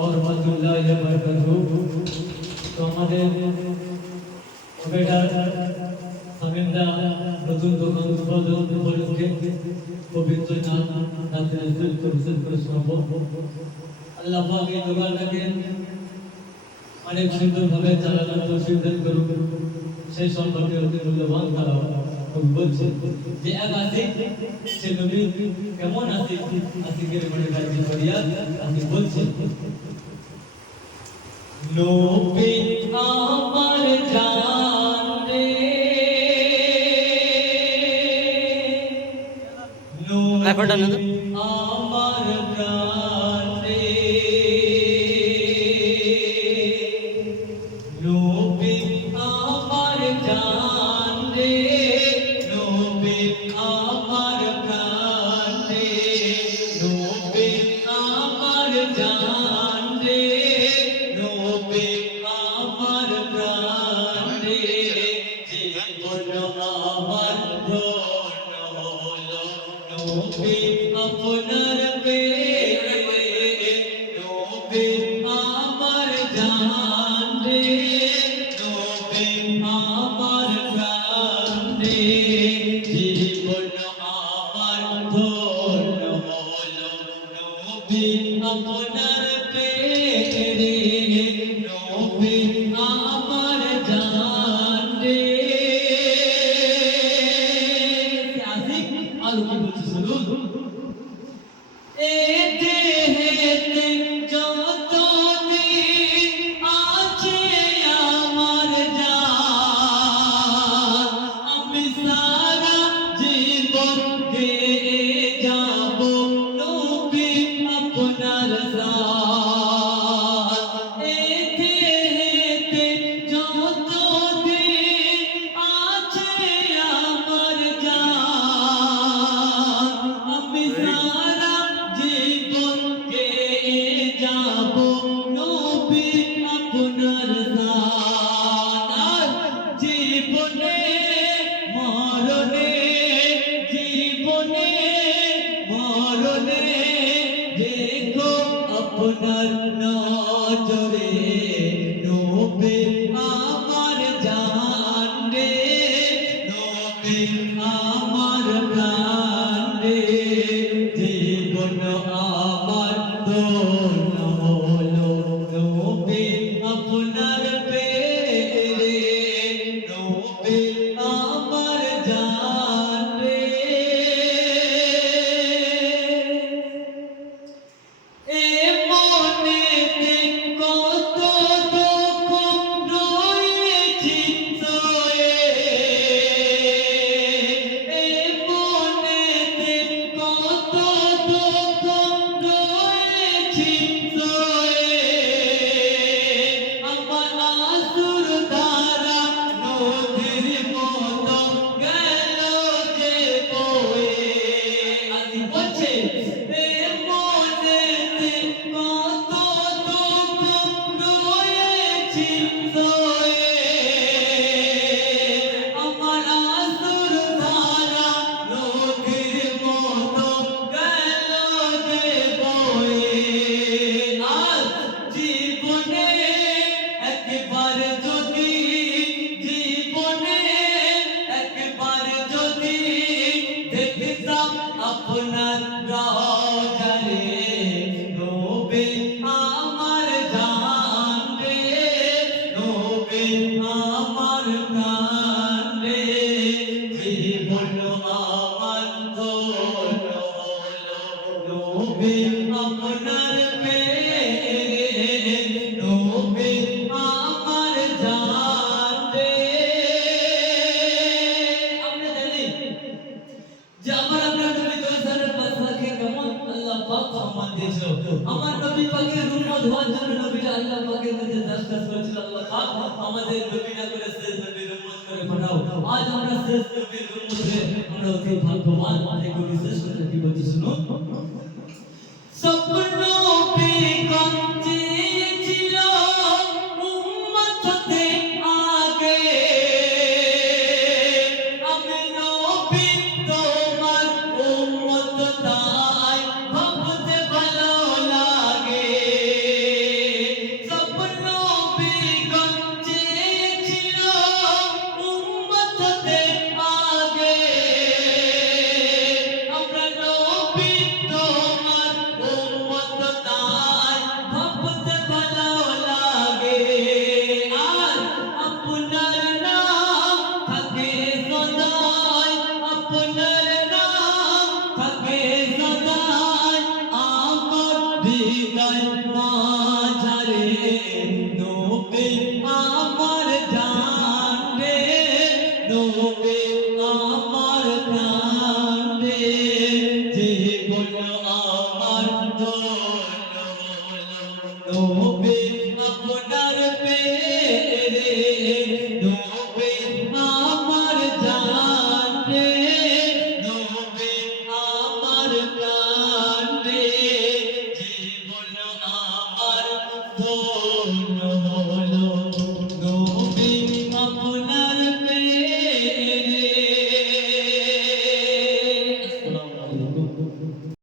और रहमतुल्लाहि व बरकातहू। तो আমাদের বেটা সামিন্দা নতুন দোকান উদ্বোধন উপলক্ষে পবিত্র নাম রাতে রসুল করে শোনাবো। আল্লাহ পাক এই দোকানটাকে অনেক সুন্দরভাবে চালানোর তৌফিক দান করুন। সেই সম্পর্কে অতি মূল্যবান তারা বলছে যে এক আসিক সে নবী কেমন আসিক, আসিকের মনে গাজি করিয়া আসিক বলছে নবী আমার জান রে, নবী আমার প্রাণ রে, নবী আমার জান রে, নবী আমার প্রাণ রে, নবী আমার জান রে, নবী আমার প্রাণ রে, জীবন আমার ধন্য হলো নবী আপনার প্রেমে, নবী আমার জান রে, নবী আমার প্রাণ রে, জীবন আমার ধন্য হলো নবী আপনার প্রেমে, নবী আমার জান রে। আসিক আর কি বলছে শুনুন, এ দেহেতে যত দিন আছে আমার জান, আমি সারা জীবন গেয়ে যাব নবী আপনার জান। এ দেহেতে যত দিন আছে আমার জান, আমি সারা জীবন গেয়ে যাব নবী আপনার জান। আর জীবনে মরণে, জীবনে মরণে দেখো আপনার নজরে নবী আমার জান রে, নবী আমার প্রাণ রে, জীবন আমার ধন্য হলো নবী আপনার প্রেমে, নবী আমার জান রে। এ মনেতে কত দুঃখ রয়েছে সয়ে, এ মনেতে কত দুঃখ রয়েছে সয়ে, আমার আঁসুর ধারা নদীর মতো গেল যে বয়ে। আজি বলছে এ মনেতে কত দুঃখ রয়েছে সয়ে, আমার আঁসুর ধারা নদীর মতো গেল যে বয়ে। আজ জীবনে একবার যদি, জীবনে একবার যদি দেখতাম আপনার রওজারে, নবী আমার জান রে, নবী আমার প্রাণ রে, জীবন আমার ধন্য হলো নবী আপনার প্রেমে, নবী আমার জান রে। আমরা জানি যে আমার আপনার নবী দোসারের পাশাকে কেমন আল্লাহ পাক সম্মান দিয়েছিল। আমার নবী পাকের উম্মত হওয়ার জন্য নবীরা আল্লাহ পাকের কাছে দরখাস্ত করেছিল, আল্লাহ পাক আমাদের নবী না করে শেষ নবীর উম্মত করে পাঠাও। আজ আমরা শেষ নবীর উম্মত হয়ে আমরা অতি ভাগ্যবান। এই কবি শেষ কথা কি বলছে শুনুন, স্বপ্ন পেগম চেয়েছিল উম্মত হতে আগে, আমি নবী তোমার উম্মত তাই ভাবতে ভালো লাগে। হৃদয় মাঝারে নূরে